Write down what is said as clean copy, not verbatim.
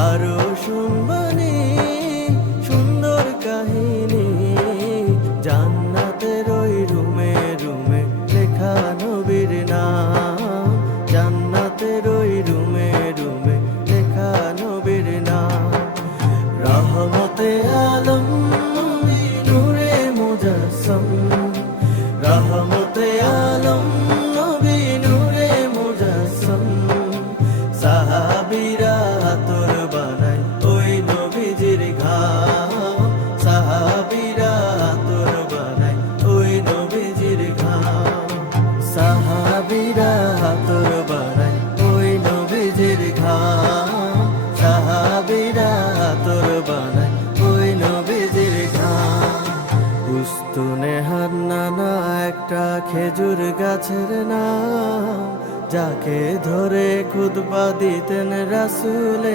আরো শুনবানি সুন্দর কাহিনী, জান্নাতের ওই রুমে রুমে লেখা নবীর নাম, জান্নাতের ওই রুমে রুমে লেখা নবীর নাম। রহমতে আলম নূরে মুজাসসাম, রহমতে আলম নবী নূরে মুজাসসাম। সাহাবীরা আতর বানায় ওই নবীজির ঘাম, সাহাবীরা আতর বানায় ওই নবীজির ঘাম, সাহাবীরা আতর বানায় ওই নবীজির ঘাম, সাহাবীরা আতর বানায় ওই নবীজির ঘাম। উস্তুনে হান্নানা একটা খেজুর গাছের নাম, যাকে ধরে খুতবা দিতেন রাসূলে